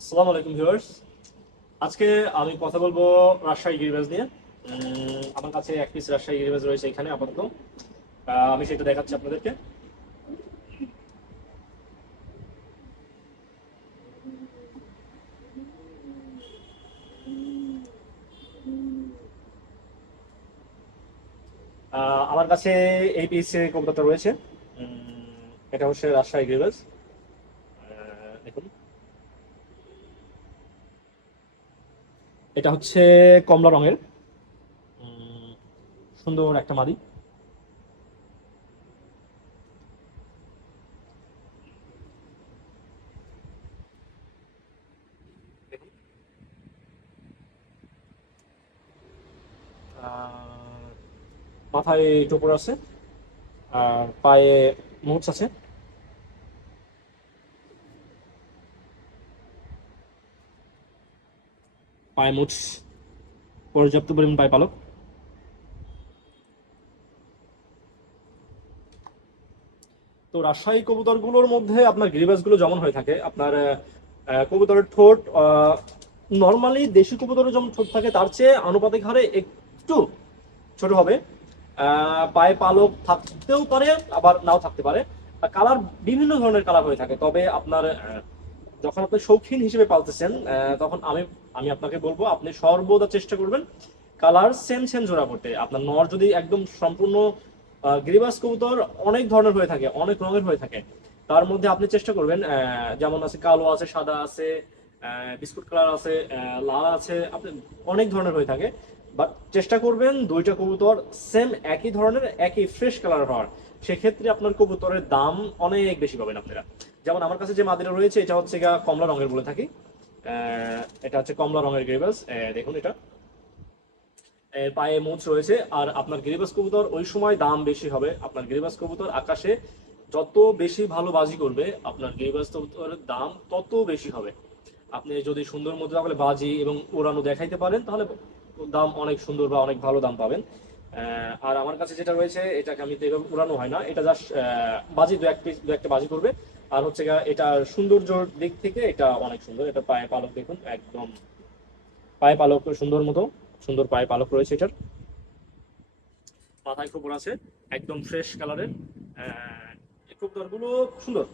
আসসালামু আলাইকুম ভিউয়ার্স। আজকে আমি কথা বলব রাজশাহী গিরিবাজ নিয়ে। আমার কাছে এক পিস রাজশাহী গিরিবাজ রয়েছে এখানে আপাতত। আমি সেটা দেখাচ্ছি আপনাদেরকে। আমার কাছে এই পিস কবুতরটা রয়েছে। এটা হচ্ছে রাজশাহী গিরিবাজ। দেখুন। এটা হচ্ছে কমলা রঙের। সুন্দর একটা মাদি। মাথায় টোপর আছে আর পায়ে মুছ আছে। পায়ে মুছ, পর্যাপ্ত পরিমাণ পায়ে পালক। তো রাজশাহী কবুতরগুলোর মধ্যে আপনার গিরিবাজগুলো যেমন হয়ে থাকে, আপনার কবুতরের ঠোঁট নর্মালি দেশি কবুতরের যেমন ঠোঁট থাকে, তার চেয়ে আনুপাতিক হারে একটু ছোট হবে। পায়ে পালক থাকতেও পারে, আবার নাও থাকতে পারে। কালার বিভিন্ন ধরনের কালার হয়ে থাকে, তবে আপনার যখন আপনি শৌখিন হিসেবে পালতেছেন তখন আমি আমি আপনাকে বলব, আপনি সর্বদা চেষ্টা করবেন কালার সেম সেম জোড়া করতে আপনার নর যদি একদম সম্পূর্ণ গ্রিবাস কবুতর অনেক ধরনের হয়ে থাকে, অনেক রঙের হয়ে থাকে, তার মধ্যে আপনি চেষ্টা করবেন যেমন আছে কালো আছে, সাদা আছে বিস্কুট কালার আছে লাল আছে, আপনি অনেক ধরনের হয়ে থাকে। বাট চেষ্টা করবেন দুইটা কবুতর সেম একই ধরনের, একই ফ্রেশ কালার হওয়ার। সেক্ষেত্রে আপনার কবুতরের দাম অনেক বেশি পাবেন আপনারা। যেমন আমার কাছে যে মাদিরা রয়েছে, এটা হচ্ছে গা কমলা রঙের বলে থাকি। এটা হচ্ছে কমলা রঙের গিরিবাস দেখুন এটা। এর পায়ে মুচ রয়েছে। আর আপনার গিরিবাস কবুতর ওই সময় দাম বেশি হবে। আপনার গিরিবাস কবুতর আকাশে যত বেশি ভালো বাজি করবে, আপনার গিরিবাস কবুতরের দাম তত বেশি হবে। আপনি যদি সুন্দর মতো তাহলে বাজি এবং উড়ানো দেখাইতে পারেন, তাহলে দাম অনেক সুন্দর বা অনেক ভালো দাম পাবেন। আর আমার কাছে যেটা রয়েছে, এটাকে আমি এভাবে উড়ানো হয় না, এটা জাস্ট বাজি, দু এক পিস দু একটা বাজি করবে। আর হচ্ছে এটা সৌন্দর্যর দিক থেকে এটা অনেক সুন্দর, এটা পায়ে পালক দেখুন, একদম পায়ে পালক সুন্দর মতো, সুন্দর পায়ে পালক রয়েছে এটার। মাথায় খবর আছে, একদম ফ্রেশ কালারের কবুতরগুলো সুন্দর।